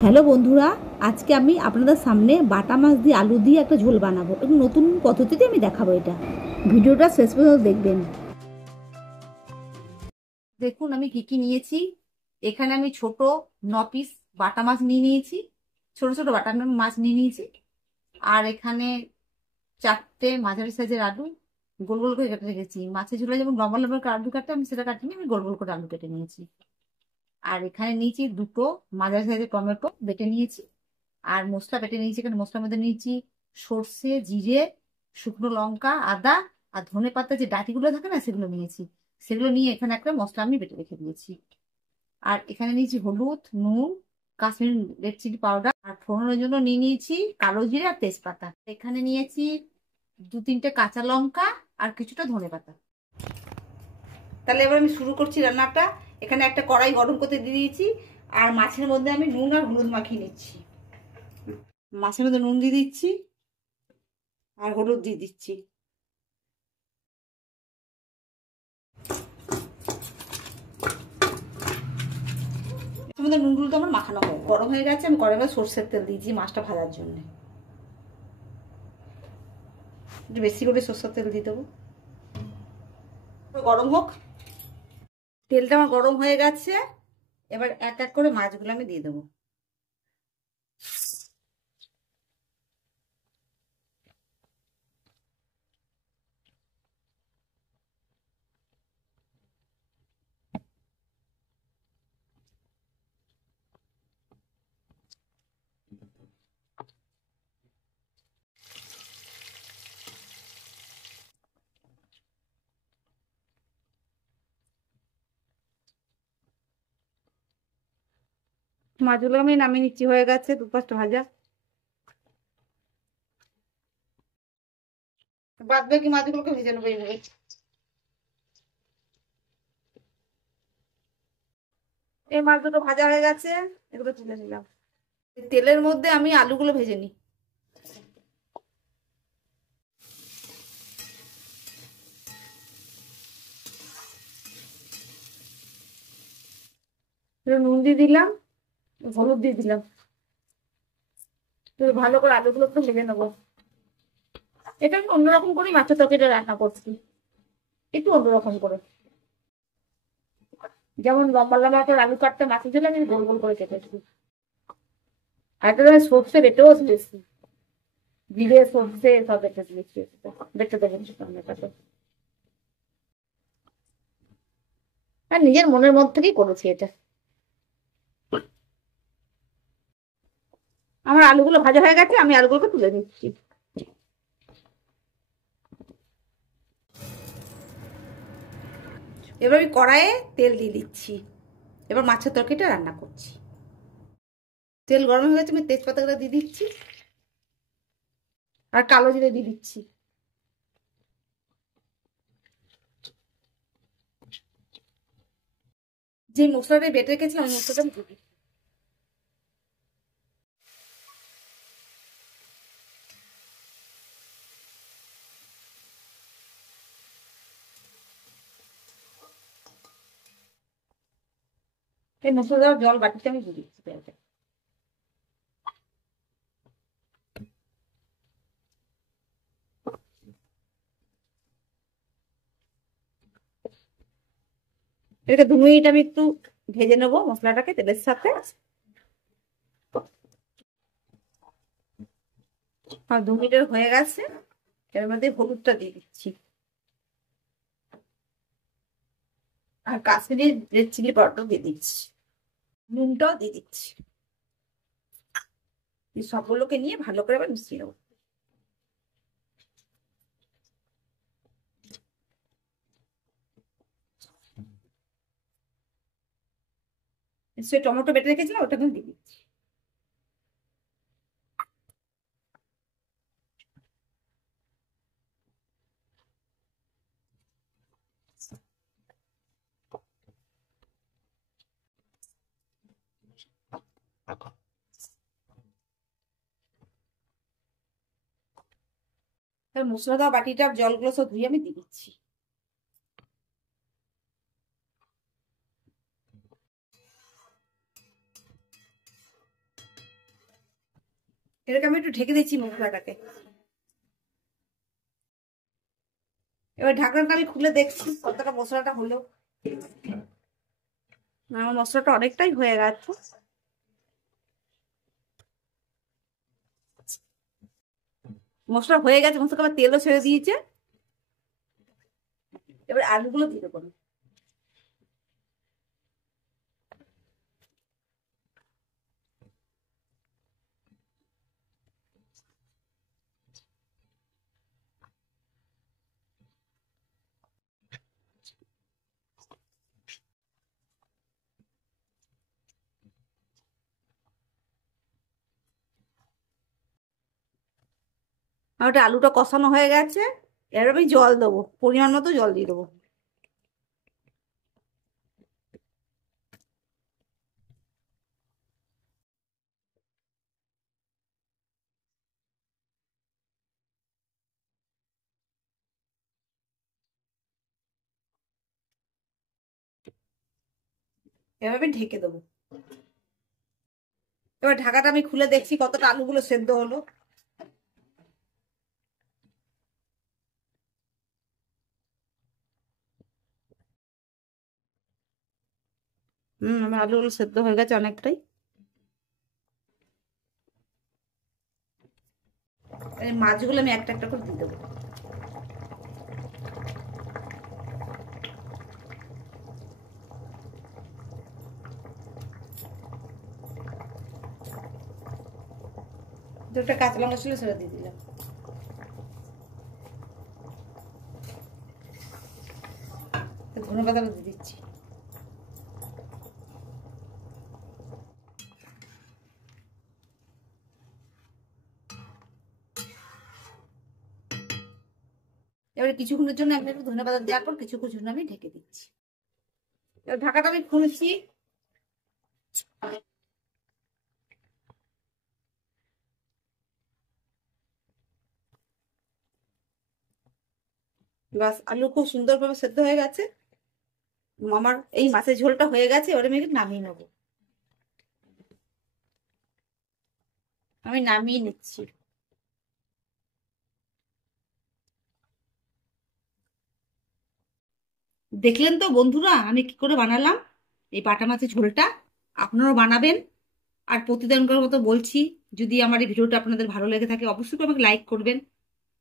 Hello বন্ধুরা, আজকে আমি আপনাদের সামনে বাটা মাছ দিয়ে আলু দিয়ে একটা ঝোল বানাবো এবং নতুন পদ্ধতিতে আমি দেখাবো এটা। ভিডিওটা শেষ পর্যন্ত দেখবেন। দেখুন আমি কি কি নিয়েছি। এখানে আমি ছোট 9 পিস বাটা মাছ নিয়ে নিয়েছি, ছোট ছোট বাটা মাছ নিয়ে নিয়েছি। আর এখানে 4টে মাঝারি সাইজের আলু গোল গোল করে কেটে রেখেছি। মাছের ঝোলে যেমন লম্বা লম্বা করে আলু কাটে, আমি সেটা কাটিনি, আমি গোল গোল করে আলু কেটে নিয়েছি। আর এখানে নিয়েছি 2টো মাঝারি সাইজের টমেটো বেটে নিয়েছি। আর মশলা বেটে নিয়েছি, এখানে মশলার মধ্যে নিয়েছি সর্ষে, জিরে, শুকনো লঙ্কা, আদা আর ধনে পাতা যে ডাঁটিগুলো থাকে না সেগুলো নিয়েছি। সেগুলো নিয়ে এখানে একটা মশলা আমি বেটে রেখে দিয়েছি। আর এখানে নিয়েছি হলুদ, নুন, কাশ্মীরি রেড চিলি পাউডার, আর ফোড়নের জন্য নিয়ে নিয়েছি কালো জিরে আর তেজপাতা। এখানে নিয়েছি 2-3টে কাঁচা লঙ্কা আর কিছুটা ধনে পাতা। তাহলে এবার আমি শুরু করছি রান্নাটা। এখানে একটা কড়াই গরম করতে দিয়ে দিয়েছি, আর মাছের মধ্যে আমি নুন আর হলুদ মাখিয়ে নিচ্ছি। মাছের মধ্যে নুন দিয়ে দিচ্ছি আর হলুদ দিয়ে দিচ্ছি। এর মধ্যে নুন হলুদ আমার মাখানো হয়, গরম হয়ে গেছে। আমি কড়াইয়ে সরষের তেল দিয়েছি মাছটা ভাজার জন্য। একটু বেশি করে সরষের তেল দিয়ে দেবো, গরম হোক। তেলটা আমার গরম হয়ে গেছে, এবার এক এক করে মাছগুলো আমি দিয়ে দেবো। মাছগুলো আমি নামিয়ে নিচ্ছি, হয়ে গেছে 2-5টা ভাজা। বাদ বাকি মাছগুলোকে ভেজে নেবো এইভাবে। এই মাছ দুটো ভাজা হয়ে গেছে, এগুলো তুলে নিলাম। তেলের মধ্যে আমি আলুগুলো ভেজে নিই। নুন দিয়ে দিলাম, হলুদ দিয়ে দিলাম। ভালো করে আলুগুলো একটু ভেজে নেবো। এটা আমি অন্যরকম করে মাছের তরকারিটা রান্না করছি, একটু অন্যরকম করে। যেমন লম্বা লম্বা করে আলু কাটতে মাছের ঝোলে আমি গোল গোল করে কেটেছি। আর একটা সর্ষে বেটেও দিয়েছি, জিরে সর্ষে সব বেটে দিয়েছি, বেটে দেবেন টমেটোতে। আর নিজের মনের মধ্যে থেকেই করেছি এটা। আমার আলুগুলো ভাজা হয়ে গেছে, আমি আলুগুলোকে তুলে নিচ্ছি। এবার আমি কড়াইয়ে তেল দিয়ে দিচ্ছি, এবার মাছের তরকারিটা রান্না করছি। তেল গরম হয়ে গেছে, আমি তেজপাতাগুলো দিয়ে দিচ্ছি আর কালো জিরে দিয়ে দিচ্ছি। যে মশলাটা বেটে রেখেছিলাম ওই মশলাটা আমি দিয়ে দিচ্ছি। এই মশলা দেওয়ার জল বাটিতে আমি দিয়ে দিচ্ছি তেলটা। এটাকে 2 মিনিট আমি একটু ভেজে নেবো মশলাটাকে তেলের সাথে। আর 2 মিনিটের হয়ে গেছে, এর মধ্যে হলুদটা দিয়ে দিচ্ছি আর কাশ্মীরি রেড চিলি পাউডার দিয়ে দিচ্ছি, নুনটাও দিয়ে দিচ্ছি। সবগুলোকে নিয়ে ভালো করে আবার মিশিয়ে নেবো। সে টমেটো বেটে রেখেছিলাম ওটা কিন্তু দিয়ে দিচ্ছি। মশলা দেওয়া বাটিটার জলগুলো সব ধুয়ে আমি দিয়ে দিচ্ছি। এটাকে আমি একটু ঢেকে দিচ্ছি মশলাটাকে। এবার ঢাকনাটা আমি খুলে দেখছি কতটা মশলাটা হলো। আমার মশলাটা অনেকটাই হয়ে গেছে। মশলা হয়ে গেছে, মশলাকে আবার তেলও ছেড়ে দিয়েছে। এবার আলুগুলো দিয়ে দেবো। আর ওটা আলুটা কষানো হয়ে গেছে। এবার আমি জল দেবো, পরিমাণ মতো জল দিয়ে দেবো। এবার আমি ঢেকে দেবো। এবার ঢাকাটা আমি খুলে দেখছি কতটা আলুগুলো সেদ্ধ হলো। আমার আলুগুলো সেদ্ধ হয়ে গেছে অনেকটাই। এই মাছগুলো আমি একটা একটা করে দিয়ে দেবো। দুটো কাঁচা লঙ্কা ছিল সেটা দিয়ে দিলাম। ধনেপাতা দিয়ে দিচ্ছি। এবারে কিছুক্ষণের জন্য আমি একটু ধনেপাতা দেওয়ার পর কিছুক্ষণের জন্য আমি ঢেকে দিচ্ছি। এবার ঢাকাটা আমি খুলেছি। বাস, আলু খুব সুন্দরভাবে সেদ্ধ হয়ে গেছে। আমার এই মাছের ঝোলটা হয়ে গেছে। এবারে আমি নামিয়ে নেবো। আমি নামিয়ে নিচ্ছি। দেখলেন তো বন্ধুরা আমি কি করে বানালাম এই বাটা মাছের ঝোলটা। আপনারাও বানাবেন। আর প্রতিদিনকার মতো বলছি, যদি আমার এই ভিডিওটা আপনাদের ভালো লেগে থাকে অবশ্যই আমাকে লাইক করবেন।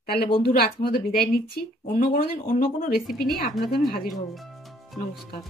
তাহলে বন্ধুরা আজকের মতো বিদায় নিচ্ছি। অন্য কোনো দিন অন্য কোনো রেসিপি নিয়ে আপনাদের আমি হাজির হব। নমস্কার।